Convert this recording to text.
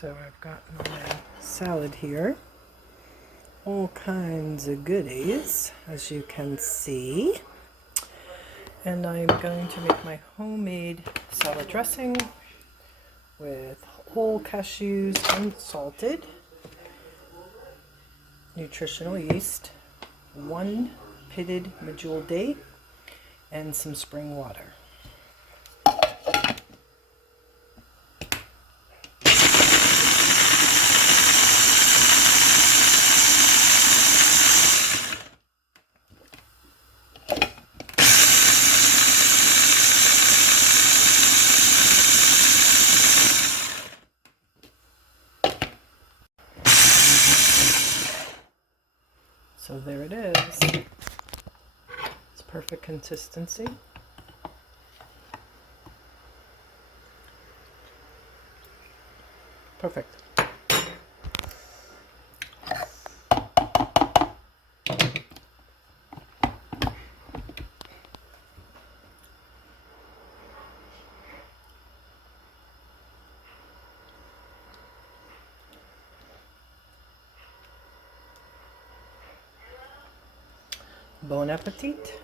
So I've got my salad here. All kinds of goodies, as you can see. And I'm going to make my homemade salad dressing with whole cashews, unsalted, nutritional yeast, 1 pitted Medjool date, and some spring water. So there it is. It's perfect consistency. Perfect. Bon appetit.